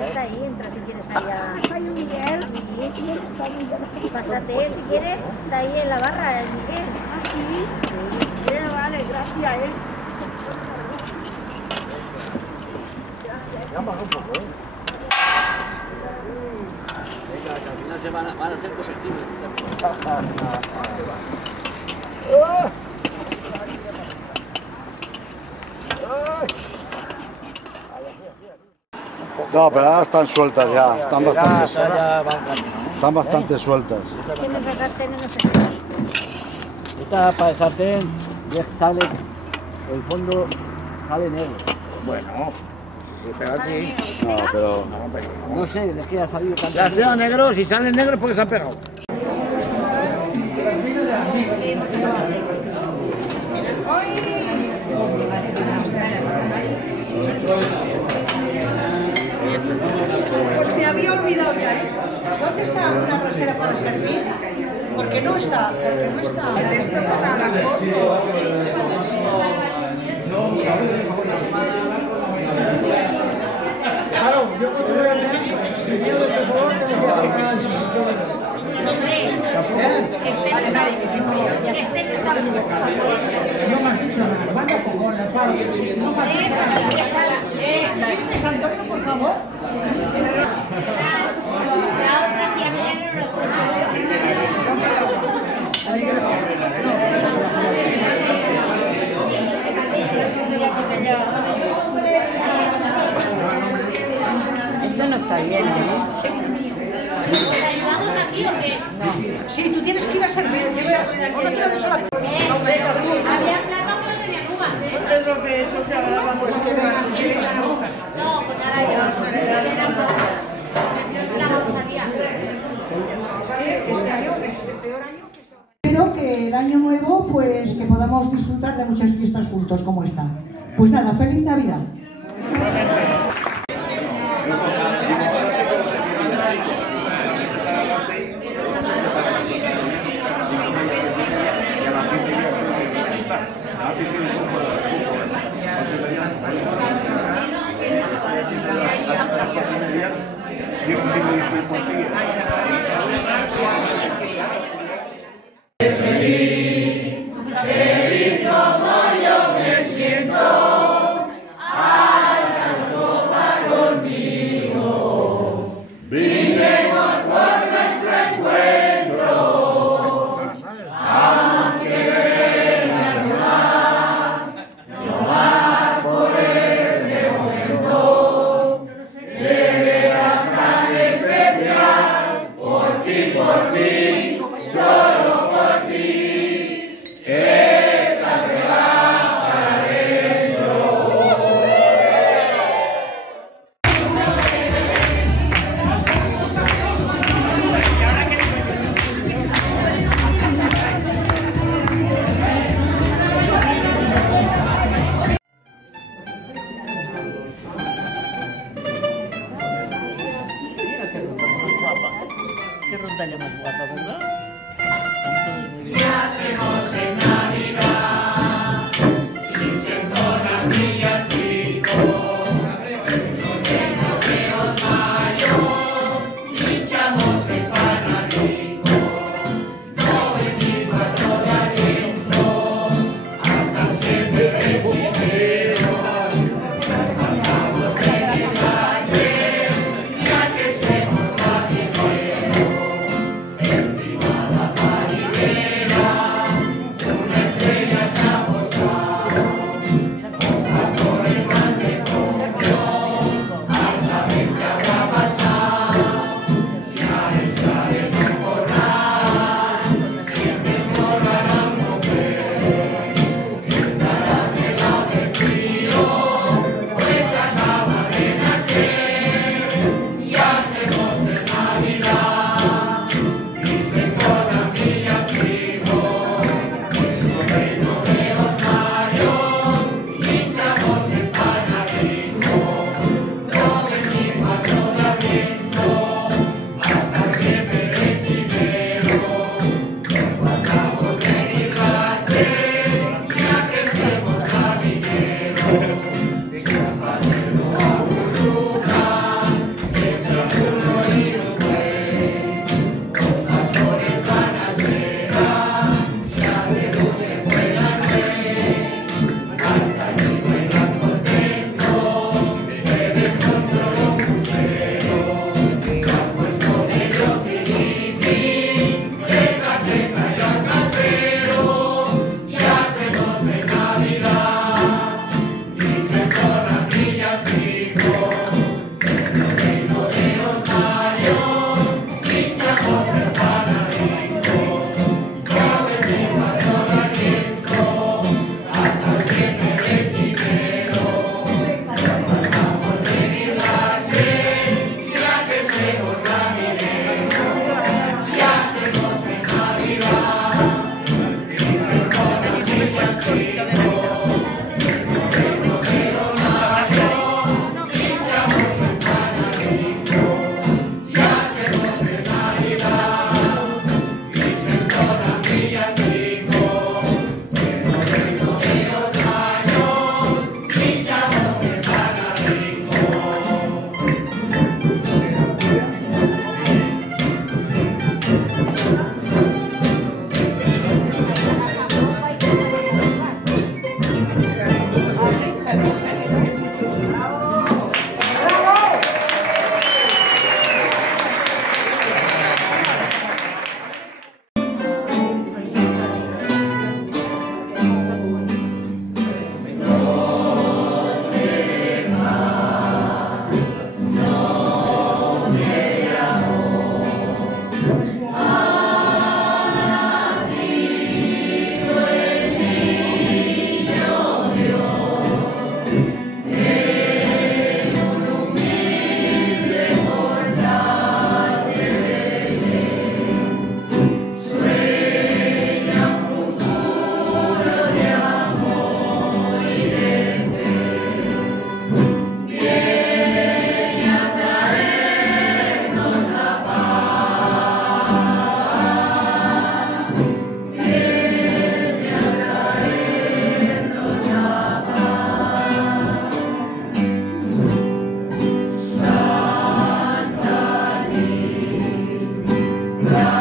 Está ahí, entra si quieres allá. Hay un Miguel. Pásate si quieres, está ahí en la barra el Miguel. Ah, sí. Vale, gracias, Llaman un poco, Venga, que al final se van a ser comestibles. No, pero ahora están sueltas ya, están bastante sueltas. Es que en esas sartenes no se Esta para el sartén ya sale, el fondo sale negro. Bueno, sí, pero así. No, pero... No sé, de qué ha salido tanto. Ya sea negro, si sale negro porque se han pegado. Pues me había olvidado ya, ¿Dónde está una rasera para servir? Porque no está, Esto para la foto. Claro, yo cuando voy a leer, si quiero ese color, tengo que aplicar no me has dicho nada, vaya cojones, padre. No me has dicho nada. Antonio, por favor. Esto no está bien, ¿Nos ayudamos aquí o qué? No. Sí, tú tienes que ir a servir. Había plato que no tenían uvas, Es lo que eso te hablaba. Pues que no, pues ahora ya. Si nos tragamos a día. Este año es el peor año. Espero que el año nuevo, pues que podamos disfrutar de muchas fiestas juntos como esta. Pues nada, feliz Navidad. Feliz como yo me siento al tomar conmigo. Brindemos por nuestro encuentro, aunque venga no más por ese momento. De veras tan especial, por ti, solo por ti. Esta se va para adentro. Qué rondalla más guapa, ¿verdad? Ya hacemos en Navidad, y siendo una villancico, lleno de osmayo, hinchamos el panadico, 94 de adentro, hasta siempre recibieron, andamos en el valle, ya que somos marineros, encima la marinera. La